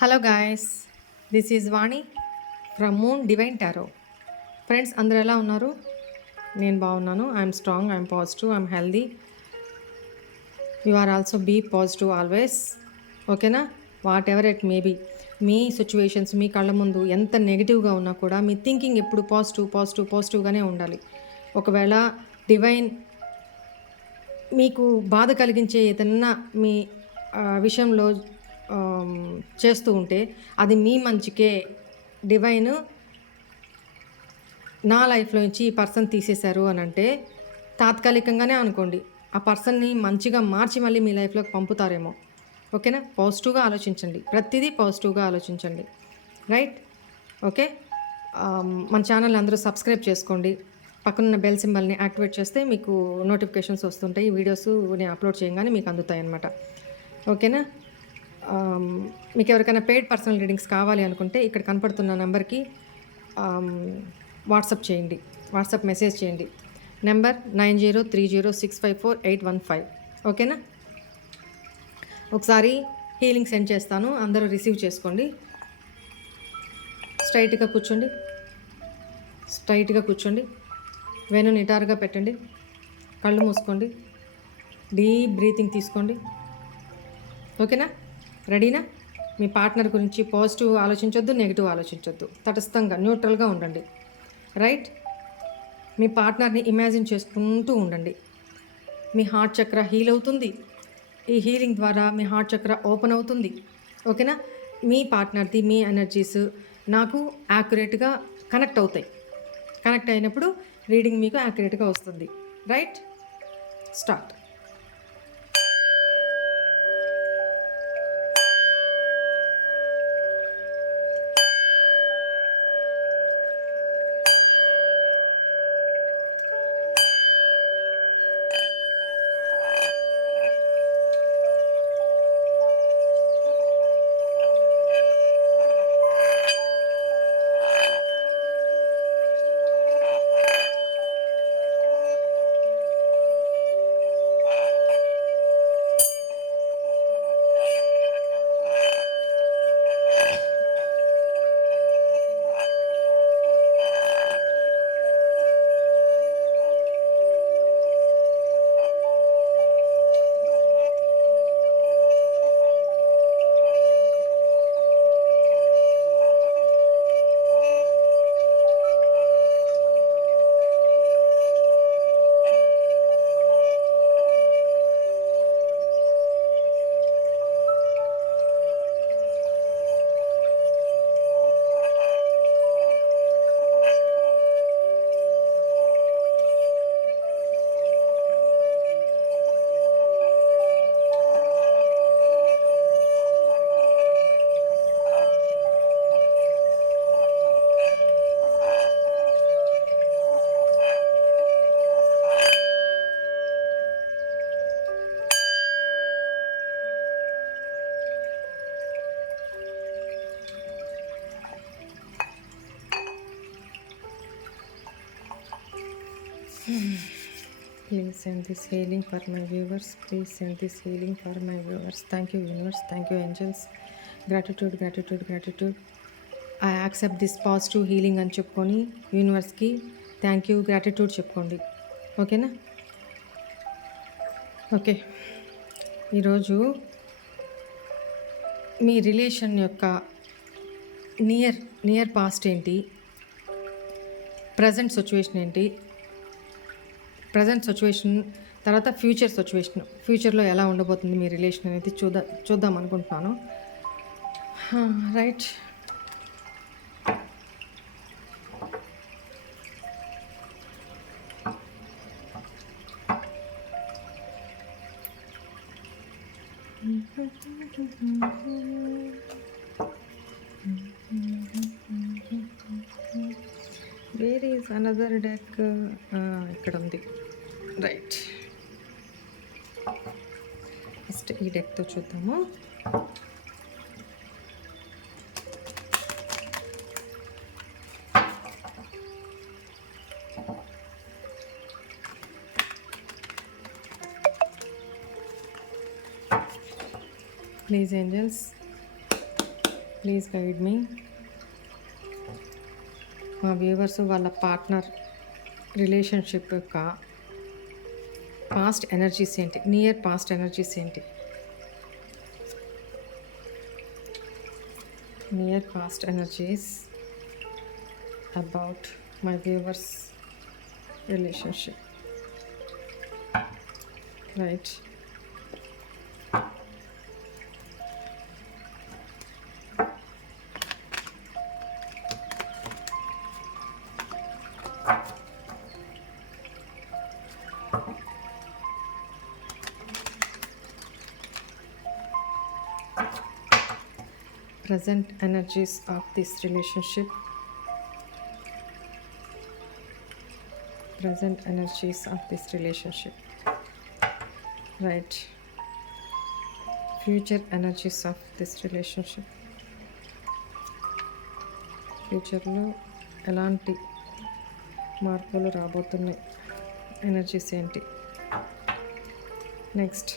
Hello guys, this is Vani from Moon Divine Tarot. Friends, అందరు ఎలా ఉన్నారు? నేను బాగున్నాను. I'm strong, I'm positive, I'm healthy. You are also be positive always. ఓకేనా? Whatever it may be, మీ situations మీ కళ్ళ ముందు ఎంత నెగిటివ్గా ఉన్నా కూడా మీ థింకింగ్ ఎప్పుడు పాజిటివ్గానే ఉండాలి. ఒకవేళ డివైన్ మీకు బాధ కలిగించే ఏదన్నా మీ విషయంలో చేస్తూ ఉంటే అది మీ మంచికే. డివైన్ నా లైఫ్లో నుంచి ఈ పర్సన్ తీసేశారు అని అంటే తాత్కాలికంగానే అనుకోండి, ఆ పర్సన్ని మంచిగా మార్చి మళ్ళీ మీ లైఫ్లోకి పంపుతారేమో. ఓకేనా? పాజిటివ్గా ఆలోచించండి, ప్రతిదీ పాజిటివ్గా ఆలోచించండి. రైట్? ఓకే. మన ఛానల్ అందరూ సబ్స్క్రైబ్ చేసుకోండి. పక్కనున్న బెల్ సింబల్ని యాక్టివేట్ చేస్తే మీకు నోటిఫికేషన్స్ వస్తుంటాయి. వీడియోస్ నేను అప్లోడ్ చేయగానే మీకు అందుతాయి అన్నమాట. ఓకేనా? మీకు ఎవరికైనా పెయిడ్ పర్సనల్ రీడింగ్స్ కావాలి అనుకుంటే ఇక్కడ కనపడుతున్న నెంబర్కి వాట్సాప్ మెసేజ్ చేయండి. నెంబర్ 9030654815. ఓకేనా? ఒకసారి హీలింగ్ సెండ్ చేస్తాను, అందరూ రిసీవ్ చేసుకోండి. స్ట్రైట్గా కూర్చోండి. వెను నిటారుగా పెట్టండి. కళ్ళు మూసుకోండి. డీప్ బ్రీతింగ్ తీసుకోండి. ఓకేనా? రెడీనా? మీ పార్ట్నర్ గురించి పాజిటివ్ ఆలోచించొద్దు, నెగిటివ్ ఆలోచించొద్దు. తటస్థంగా న్యూట్రల్గా ఉండండి. రైట్? మీ పార్ట్నర్ని ఇమాజిన్ చేసుకుంటూ ఉండండి. మీ హార్ట్ చక్ర హీల్ అవుతుంది. ఈ హీలింగ్ ద్వారా మీ హార్ట్ చక్ర ఓపెన్ అవుతుంది. ఓకేనా? మీ పార్ట్నర్ది మీ ఎనర్జీస్ నాకు యాక్యురేట్గా కనెక్ట్ అవుతాయి. కనెక్ట్ అయినప్పుడు రీడింగ్ మీకు యాక్యురేట్గా వస్తుంది. Right? Start. Please send this healing for my viewers. Please send this healing for my viewers. Thank you, universe. Thank you, angels. Gratitude. I accept this positive healing అని చెప్పుకొని యూనివర్స్కి thank you, gratitude చెప్పుకోండి. ఓకేనా? Okay. ఈరోజు మీ relation యొక్క near past ఏంటి, present situation ఏంటి, present situation తర్వాత ఫ్యూచర్లో ఎలా ఉండబోతుంది మీ రిలేషన్ అనేది చూద్దాం అనుకుంటున్నాను. Right? Where is another deck? ఇక్కడ ఉంది. రైట్, ఫస్ట్ ఈ డెక్తో చూద్దాము. Please, angels, ప్లీజ్ గైడ్ మీ. మా వ్యూవర్స్ వాళ్ళ పార్ట్నర్ రిలేషన్షిప్ యొక్క పాస్ట్ ఎనర్జీస్ ఏంటి, నియర్ పాస్ట్ ఎనర్జీస్ ఏంటి, near past energies about my viewers relationship. Right. Present energies of this relationship. Present energies of this relationship. Right. Future energies of this relationship. ఫ్యూచర్లో ఎలాంటి మార్పులు రాబోతున్నాయి, energies ఏంటి. Next,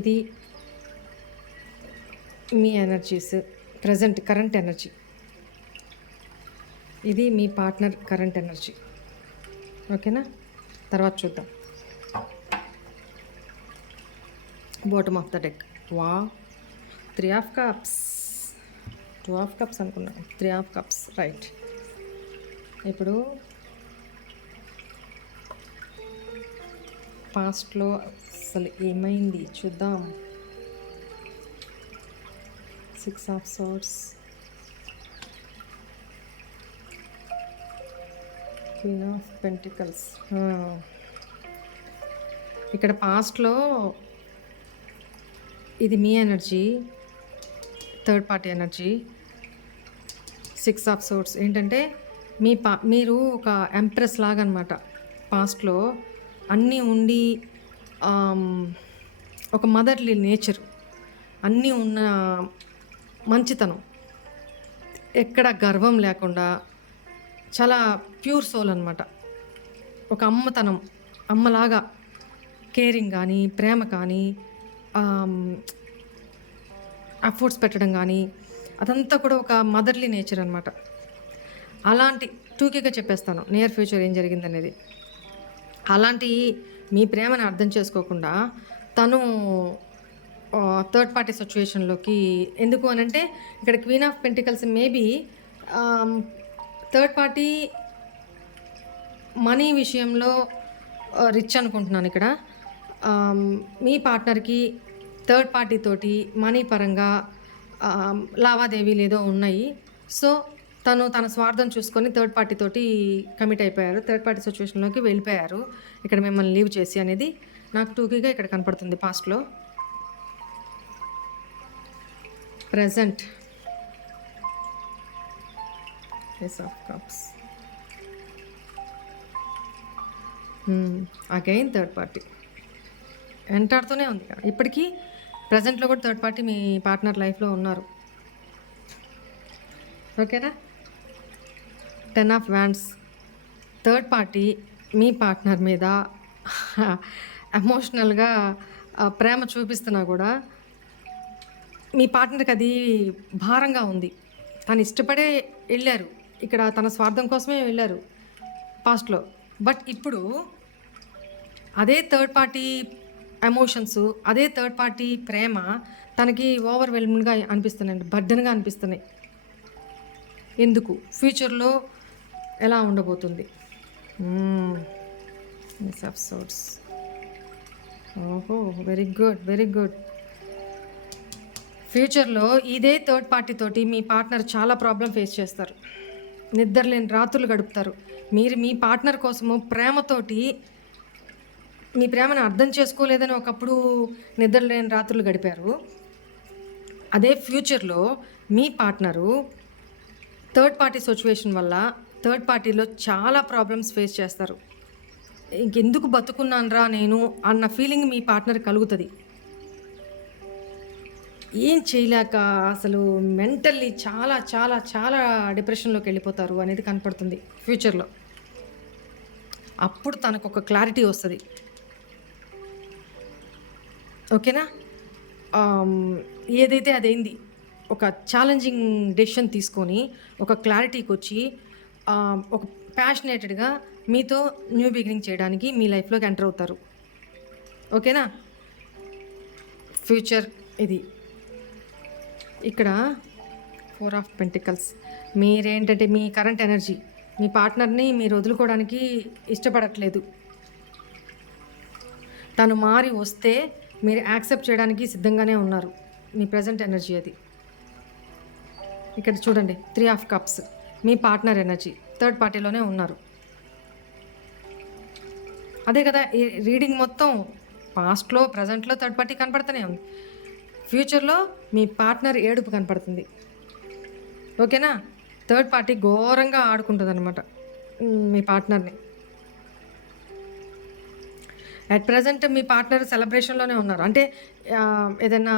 ఇది మీ energies present current energy. ఇది మీ partner current energy. ఓకేనా? తర్వాత చూద్దాం. Bottom of the deck. వా 3 ఆఫ్ కప్స్, 2 ఆఫ్ కప్స్ అనుకున్నా, 3 ఆఫ్ కప్స్. రైట్. ఇప్పుడు పాస్ట్లో అసలు ఏమైంది చూద్దాం. 6 of swords, queen of pentacles. ఇక్కడ పాస్ట్లో ఇది మీ energy, third party energy. 6 of swords ఏంటంటే మీరు ఒక ఎంప్రెస్ లాగా అనమాట. పాస్ట్లో అన్నీ ఉండి ఒక మదర్లీ నేచర్, అన్నీ ఉన్న మంచితనం, ఎక్కడ గర్వం లేకుండా చాలా ప్యూర్ సోల్ అనమాట. ఒక అమ్మతనం, అమ్మలాగా కేరింగ్ కానీ, ప్రేమ కానీ, ఎఫర్ట్స్ పెట్టడం కానీ, అదంతా కూడా ఒక మదర్లీ నేచర్ అనమాట. అలాంటి టూకీగా చెప్పేస్తాను నియర్ ఫ్యూచర్ ఏం జరిగిందనేది. అలాంటి మీ ప్రేమను అర్థం చేసుకోకుండా తను థర్డ్ పార్టీ సిచ్యువేషన్లోకి ఎందుకు అనంటే, ఇక్కడ queen of pentacles maybe third party money విషయంలో రిచ్ అనుకుంటున్నాను. ఇక్కడ మీ పార్ట్నర్కి థర్డ్ పార్టీ తోటి మనీ పరంగా లావాదేవీలు ఏదో ఉన్నాయి. సో తను తన స్వార్థం చూసుకొని థర్డ్ పార్టీ తోటి కమిట్ అయిపోయారు, థర్డ్ పార్టీ సిచ్యువేషన్లోకి వెళ్ళిపోయారు ఇక్కడ మిమ్మల్ని లీవ్ చేసి అనేది నాకు టూకీగా ఇక్కడ కనపడుతుంది పాస్ట్లో. Present ace of cups, again third party వెంటాడుతూనే ఉంది. ఇప్పటికీ ప్రజెంట్లో కూడా థర్డ్ పార్టీ మీ పార్ట్నర్ లైఫ్లో ఉన్నారు. ఓకేనా? 10 of wands. Third party me partner మీద ఎమోషనల్గా ప్రేమ చూపిస్తున్నా కూడా మీ పార్ట్నర్కి అది భారంగా ఉంది. తను ఇష్టపడే వెళ్ళారు, ఇక్కడ తన స్వార్థం కోసమే వెళ్ళారు పాస్ట్లో. బట్ ఇప్పుడు అదే థర్డ్ పార్టీ ఎమోషన్స్, అదే థర్డ్ పార్టీ ప్రేమ తనకి ఓవర్వెల్మ్గా అనిపిస్తున్నాయి, బర్డెన్గా అనిపిస్తున్నాయి. ఎందుకు? ఫ్యూచర్లో ఎలా ఉండబోతుంది? ఎపిసోడ్స్. ఓహో, వెరీ గుడ్, వెరీ గుడ్. ఫ్యూచర్లో ఇదే థర్డ్ పార్టీ తోటి మీ పార్ట్నర్ చాలా ప్రాబ్లం ఫేస్ చేస్తారు, నిద్రలేని రాత్రులు గడుపుతారు. మీరు మీ పార్ట్నర్ కోసము ప్రేమతోటి మీ ప్రేమను అర్థం చేసుకోలేదని ఒకప్పుడు నిద్రలేని రాత్రులు గడిపారు. అదే ఫ్యూచర్లో మీ పార్ట్నరు థర్డ్ పార్టీ సిచ్యువేషన్ వల్ల థర్డ్ పార్టీలో చాలా ప్రాబ్లమ్స్ ఫేస్ చేస్తారు. ఇంకెందుకు బతుకున్నానరా నేను అన్న ఫీలింగ్ మీ పార్ట్నర్ కలుగుతుంది. ఏం చేయలేక అసలు మెంటల్లీ చాలా చాలా చాలా డిప్రెషన్లోకి వెళ్ళిపోతారు అనేది కనపడుతుంది ఫ్యూచర్లో. అప్పుడు తనకు ఒక క్లారిటీ వస్తుంది. ఓకేనా? ఏదైతే అదైంది, ఒక ఛాలెంజింగ్ డెసిషన్ తీసుకొని ఒక క్లారిటీకి వచ్చి ఒక ప్యాషనేటెడ్గా మీతో న్యూ బిగినింగ్ చేయడానికి మీ లైఫ్లోకి ఎంటర్ అవుతారు. ఓకేనా? ఫ్యూచర్ ఇది. ఇక్కడ 4 ఆఫ్ పెంటికల్స్. మీరేంటంటే మీ కరెంట్ ఎనర్జీ, మీ పార్ట్నర్ని మీరు వదులుకోవడానికి ఇష్టపడట్లేదు. తను మారి వస్తే మీరు యాక్సెప్ట్ చేయడానికి సిద్ధంగానే ఉన్నారు. మీ ప్రజెంట్ ఎనర్జీ అది. ఇక్కడ చూడండి 3 of cups. Me partner energy third పార్టీలోనే ఉన్నారు. అదే కదా ఈ రీడింగ్ మొత్తం. పాస్ట్లో, ప్రజెంట్లో థర్డ్ పార్టీ కనపడుతూనే ఉంది. ఫ్యూచర్లో మీ పార్ట్నర్ ఏడుపు కనపడుతుంది. ఓకేనా? థర్డ్ పార్టీ ఘోరంగా ఆడుకుంటుంది అనమాట మీ పార్ట్నర్ని. అట్ ప్రజెంట్ మీ పార్ట్నర్ సెలబ్రేషన్లోనే ఉన్నారు. అంటే ఏదైనా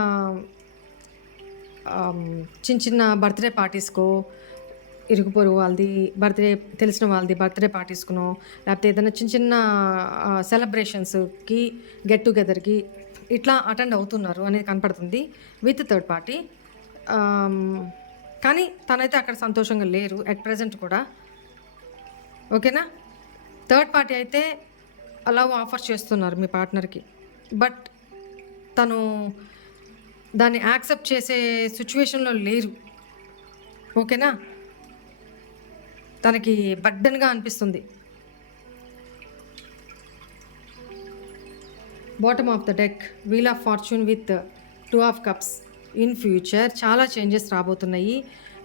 చిన్న చిన్న బర్త్డే పార్టీస్కో, ఇరుగు పొరుగు వాళ్ళది బర్త్డే, తెలిసిన వాళ్ళది బర్త్డే పార్టీస్కునో, లేకపోతే ఏదైనా చిన్న చిన్న సెలబ్రేషన్స్కి, గెట్ టుగెదర్కి ఇట్లా అటెండ్ అవుతున్నారు అనేది కనపడుతుంది విత్ థర్డ్ పార్టీ. కానీ తనైతే అక్కడ సంతోషంగా లేరు అట్ ప్రజెంట్ కూడా. ఓకేనా? థర్డ్ పార్టీ అయితే లవ్ ఆఫర్ చేస్తున్నారు మీ పార్ట్నర్కి, బట్ తను దాన్ని యాక్సెప్ట్ చేసే సిచ్యువేషన్లో లేరు. ఓకేనా? తనకి బర్డెన్గా అనిపిస్తుంది. Bottom of the deck, wheel of fortune with 2 of cups. In future చాలా చేంజెస్ రాబోతున్నాయి.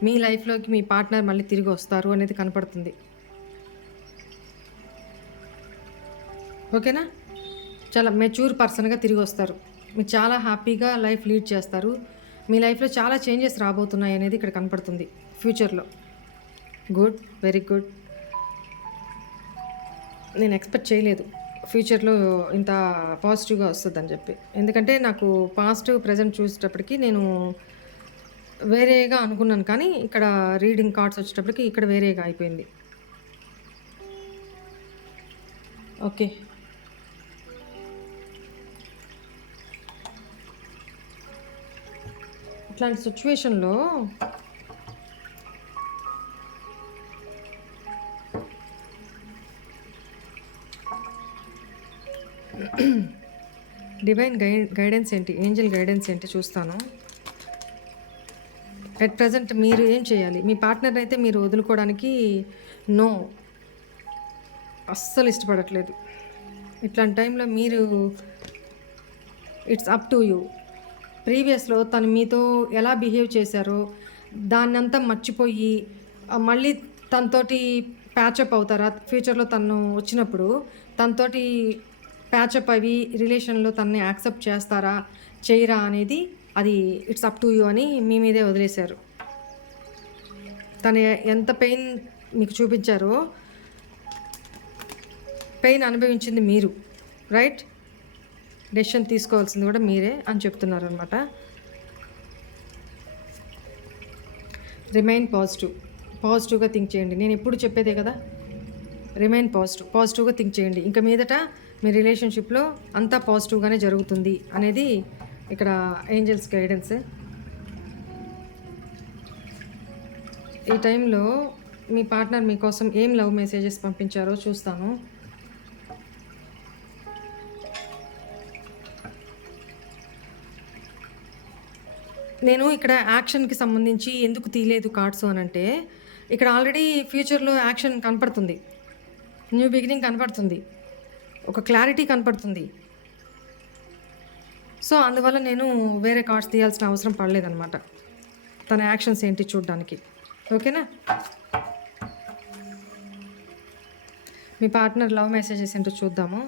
మీ లైఫ్లోకి మీ పార్ట్నర్ మళ్ళీ తిరిగి వస్తారు అనేది కనపడుతుంది. ఓకేనా? చాలా మెచ్యూర్ పర్సన్గా తిరిగి వస్తారు. మీరు చాలా హ్యాపీగా లైఫ్ లీడ్ చేస్తారు. మీ లైఫ్లో చాలా చేంజెస్ రాబోతున్నాయి అనేది ఇక్కడ కనపడుతుంది ఫ్యూచర్లో. Good, very good. నేను ఎక్స్పెక్ట్ చేయలేదు ఫ్యూచర్లో ఇంత పాజిటివ్గా వస్తుందని చెప్పి. ఎందుకంటే నాకు పాస్ట్ ప్రజెంట్ చూసేటప్పటికి నేను వేరేగా అనుకున్నాను, కానీ ఇక్కడ రీడింగ్ కార్డ్స్ వచ్చేటప్పటికి ఇక్కడ వేరేగా అయిపోయింది. ఓకే, ఇట్లాంటి సిచ్యువేషన్లో డివైన్ గైడెన్స్ ఏంటి, ఏంజల్ గైడెన్స్ ఏంటి చూస్తాను. అట్ ప్రజెంట్ మీరు ఏం చేయాలి? మీ పార్ట్నర్ని అయితే మీరు వదులుకోవడానికి నో, అస్సలు ఇష్టపడట్లేదు. ఇట్లాంటి టైంలో మీరు ఇట్స్ అప్ టు యూ. ప్రీవియస్లో తను మీతో ఎలా బిహేవ్ చేశారో దాన్నంతా మర్చిపోయి మళ్ళీ తనతోటి ప్యాచప్ అవుతారా? ఫ్యూచర్లో తను వచ్చినప్పుడు తనతోటి ప్యాచప్ అవి రిలేషన్లో తనని యాక్సెప్ట్ చేస్తారా, చేయరా అనేది అది ఇట్స్ అప్ టు యూ అని మీ మీదే వదిలేశారు. తను ఎంత పెయిన్ మీకు చూపించారో పెయిన్ అనుభవించింది మీరు, రైట్? డెసిషన్ తీసుకోవాల్సింది కూడా మీరే అని చెప్తున్నారు అనమాట. Remain positive. పాజిటివ్గా థింక్ చేయండి. నేను ఎప్పుడు చెప్పేదే కదా, రిమైన్ పాజిటివ్గా థింక్ చేయండి. ఇంకా మీదట మీ రిలేషన్షిప్లో అంతా పాజిటివ్గానే జరుగుతుంది అనేది ఇక్కడ ఏంజల్స్ గైడెన్స్. ఈ టైంలో మీ పార్ట్నర్ మీకోసం ఏం లవ్ మెసేజెస్ పంపించారో చూస్తాను. నేను ఇక్కడ యాక్షన్కి సంబంధించి ఎందుకు తీయలేదు కార్డ్స్ అని అంటే, ఇక్కడ ఆల్రెడీ ఫ్యూచర్లో యాక్షన్ కనపడుతుంది, న్యూ బిగినింగ్ కనపడుతుంది, ఒక క్లారిటీ కనపడుతుంది. సో అందువల్ల నేను వేరే కార్డ్స్ తీయాల్సిన అవసరం పడలేదన్నమాట తన యాక్షన్స్ ఏంటి చూడడానికి. ఓకేనా? మీ పార్ట్నర్ లవ్ మెసేజెస్ ఏంటో చూద్దాము.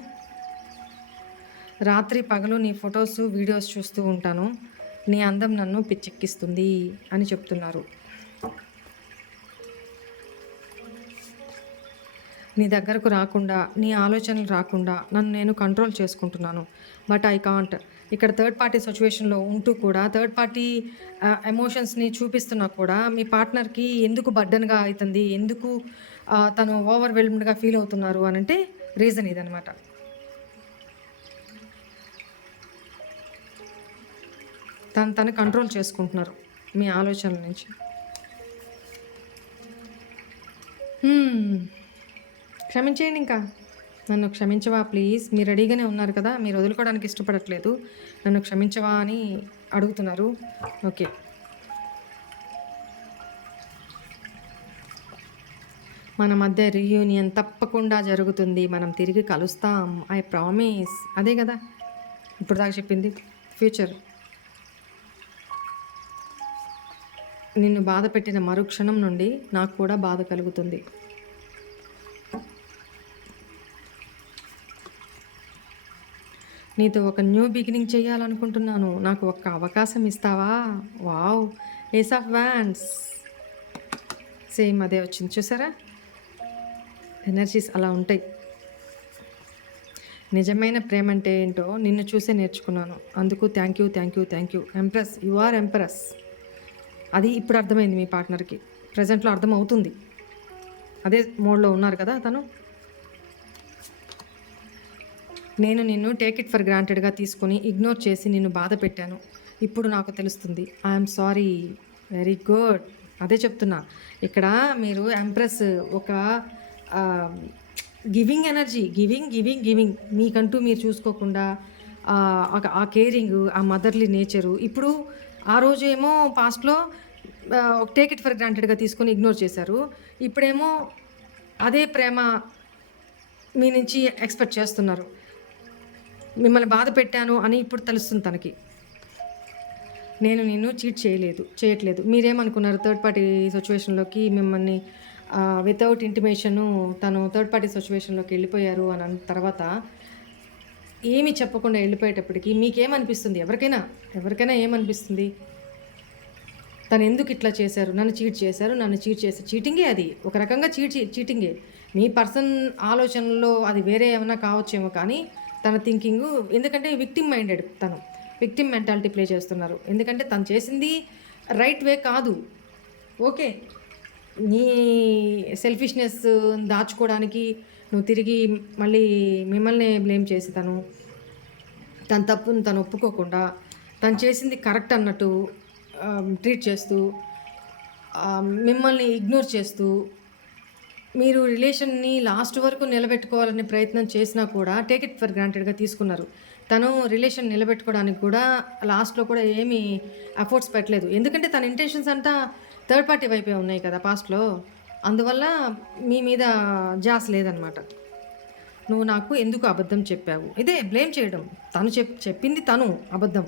రాత్రి పగలు నీ ఫొటోస్, వీడియోస్ చూస్తూ ఉంటాను. నీ అందం నన్ను పిచ్చెక్కిస్తుంది అని చెప్తున్నారు. నీ దగ్గరకు రాకుండా, నీ ఆలోచనలు రాకుండా నన్ను నేను కంట్రోల్ చేసుకుంటున్నాను, బట్ ఐ కాంట్. ఇక్కడ థర్డ్ పార్టీ సిచ్యువేషన్లో ఉంటూ కూడా థర్డ్ పార్టీ ఎమోషన్స్ని చూపిస్తున్నా కూడా మీ పార్ట్నర్కి ఎందుకు బర్డన్గా అవుతుంది, ఎందుకు తను ఓవర్వెల్మ్డ్గా ఫీల్ అవుతున్నారు అని అంటే రీజన్ ఇదనమాట. తను కంట్రోల్ చేసుకుంటున్నారు. మీ ఆలోచనల నుంచి. హ్మ్. క్షమించేయండి ఇంకా. నన్ను క్షమించవా ప్లీజ్? మీరు రెడీగానే ఉన్నారు కదా! మీరు వదులుకోవడానికి ఇష్టపడట్లేదు. నన్ను క్షమించవా అని అడుగుతున్నారు. ఓకే. మన మధ్య రీయూనియన్ తప్పకుండా జరుగుతుంది. మనం తిరిగి కలుస్తాం. I promise. అదే కదా ఇప్పుడు దాకా చెప్పింది. ఫ్యూచర్. నిన్ను బాధ పెట్టిన మరుక్షణం నుండి నాకు కూడా బాధ కలుగుతుంది. నీతో ఒక న్యూ బిగినింగ్ చేయాలనుకుంటున్నాను. నాకు ఒక్క అవకాశం ఇస్తావా? Wow! Ace of wands. Same అదే వచ్చింది చూసారా? ఎనర్జీస్ అలా ఉంటాయి. నిజమైన ప్రేమ అంటే ఏంటో నిన్ను చూసే నేర్చుకున్నాను. అందుకు thank you, thank you, thank you. Empress, you are empress. అది ఇప్పుడు అర్థమైంది మీ పార్ట్నర్కి. ప్రజెంట్లో అర్థమవుతుంది. అదే మోడ్లో ఉన్నారు కదా తను. నేను నిన్ను టేక్ ఇట్ ఫర్ గ్రాంటెడ్గా తీసుకుని ఇగ్నోర్ చేసి నిన్ను బాధ పెట్టాను. ఇప్పుడు నాకు తెలుస్తుంది. I'm sorry. Very good. అదే చెప్తున్నా. ఇక్కడ మీరు ఎంప్రెస్ ఒక giving energy, giving giving giving మీకంటూ మీరు చూసుకోకుండా ఆ కేరింగ్, ఆ మదర్లీ నేచరు. ఇప్పుడు ఆ రోజు ఏమో పాస్ట్లో టేక్ ఇట్ ఫర్ గ్రాంటెడ్గా తీసుకొని ఇగ్నోర్ చేశారు. ఇప్పుడేమో అదే ప్రేమ మీ నుంచి ఎక్స్పెక్ట్ చేస్తున్నారు. మిమ్మల్ని బాధ పెట్టాను అని ఇప్పుడు తెలుస్తుంది తనకి. నేను నిన్ను చీట్ చేయట్లేదు. మీరేమనుకున్నారు? థర్డ్ పార్టీ సిచ్యువేషన్లోకి మిమ్మల్ని వితౌట్ ఇంటిమేషను తను థర్డ్ పార్టీ సిచ్యువేషన్లోకి వెళ్ళిపోయారు అని అన్న తర్వాత ఏమీ చెప్పకుండా వెళ్ళిపోయేటప్పటికి మీకేమనిపిస్తుంది? ఎవరికైనా ఏమనిపిస్తుంది? తను ఎందుకు ఇట్లా చేశారు? నన్ను చీట్ చేశారు. చీటింగే అది. ఒక రకంగా చీటింగే. మీ పర్సన్ ఆలోచనలో అది వేరే ఏమైనా కావచ్చేమో కానీ తన థింకింగు, ఎందుకంటే విక్టిమ్ మైండెడ్ తను. విక్టిమ్ మెంటాలిటీ ప్లే చేస్తున్నారు. ఎందుకంటే తను చేసింది రైట్ వే కాదు. ఓకే, నీ సెల్ఫిష్నెస్ దాచుకోవడానికి నువ్వు తిరిగి మళ్ళీ మిమ్మల్ని బ్లేమ్ చేసి తన తప్పును తను ఒప్పుకోకుండా తను చేసింది కరెక్ట్ అన్నట్టు ట్రీట్ చేస్తూ మిమ్మల్ని ఇగ్నోర్ చేస్తూ మీరు రిలేషన్ని లాస్ట్ వరకు నిలబెట్టుకోవాలని ప్రయత్నం చేసినా కూడా టేక్ ఇట్ ఫర్ గ్రాంటెడ్గా తీసుకున్నారు. తను రిలేషన్ నిలబెట్టుకోవడానికి కూడా లాస్ట్లో కూడా ఏమీ ఎఫర్ట్స్ పెట్టలేదు. ఎందుకంటే తన ఇంటెన్షన్స్ అంతా థర్డ్ పార్టీ వైపే ఉన్నాయి కదా పాస్ట్లో. అందువల్ల మీ మీద జాస్ లేదనమాట. నువ్వు నాకు ఎందుకు అబద్ధం చెప్పావు? ఇదే బ్లేమ్ చేయడం. తను చెప్పింది తను అబద్ధం.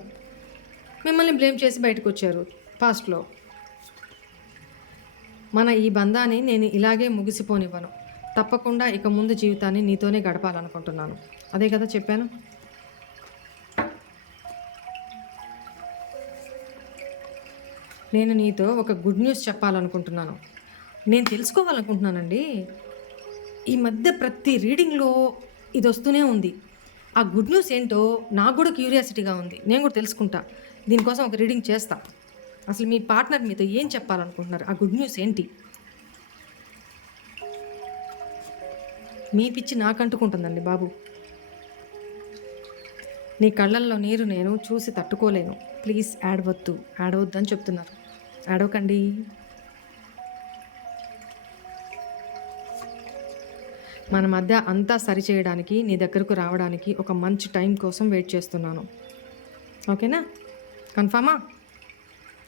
మిమ్మల్ని బ్లేమ్ చేసి బయటకు వచ్చారు పాస్ట్లో. మన ఈ బంధాన్ని నేను ఇలాగే ముగిసిపోనివ్వను. తప్పకుండా ఇక ముందు జీవితాన్ని నీతోనే గడపాలనుకుంటున్నాను. అదే కదా చెప్పాను. నేను నీతో ఒక గుడ్ న్యూస్ చెప్పాలనుకుంటున్నాను. నేను తెలుసుకోవాలనుకుంటున్నానండి. ఈ మధ్య ప్రతి రీడింగ్లో ఇది వస్తూనే ఉంది. ఆ గుడ్ న్యూస్ ఏంటో నాకు కూడా క్యూరియాసిటీగా ఉంది. నేను కూడా తెలుసుకుంటా. దీనికోసం ఒక రీడింగ్ చేస్తా. అసలు మీ పార్ట్నర్ మీతో ఏం చెప్పాలనుకుంటున్నారు? ఆ గుడ్ న్యూస్ ఏంటి? మీ పిచ్చి నాకంటుకుంటుందండి బాబు. నీ కళ్ళల్లో నీరు నేను చూసి తట్టుకోలేను. ప్లీజ్ ఏడవద్దు అని చెప్తున్నారు. ఏడవకండి. మన మధ్య అంతా సరిచేయడానికి నీ దగ్గరకు రావడానికి ఒక మంచి టైం కోసం వెయిట్ చేస్తున్నాను. ఓకేనా? కన్ఫామా?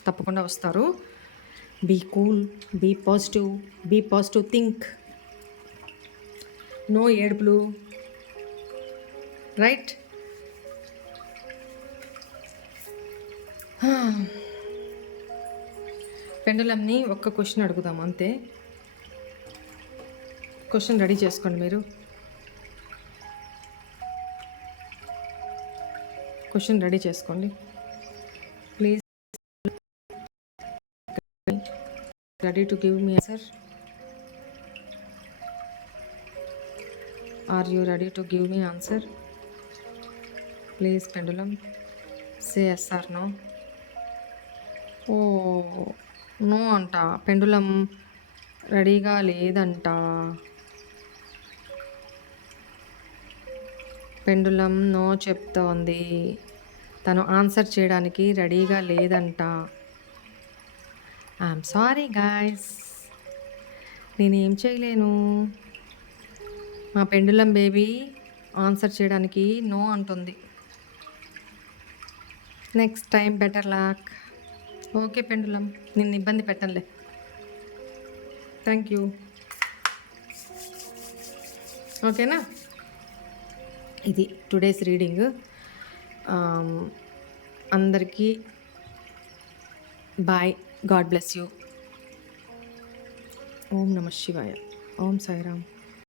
తప్పకుండా వస్తారు. Be cool, be positive think. No ఏడుపులు. రైట్? పెండలంని ఒక్క క్వశ్చన్ అడుగుదాం అంతే. క్వశ్చన్ రెడీ చేసుకోండి మీరు. క్వశ్చన్ రెడీ చేసుకోండి please. Ready to give me answer? Are you ready to give me answer? Please pendulum, say yes or no. Oh no అంట. Pendulum రెడీగా లేదంట. పెండులం నో చెప్తోంది. తను ఆన్సర్ చేయడానికి రెడీగా లేదంట. ఐఎమ్ సారీ గాయ్స్, నేనేం చేయలేను. మా పెండులం బేబీ ఆన్సర్ చేయడానికి నో అంటుంది. Next time better luck. Okay pendulum, నిన్ను ఇబ్బంది పెట్టనులే. Thank you. ఓకేనా, ఇది టుడేస్ రీడింగ్. అందరికీ బాయ్, గాడ్ బ్లెస్ యూ. ఓం నమ శివాయ, ఓం సాయిరామ్.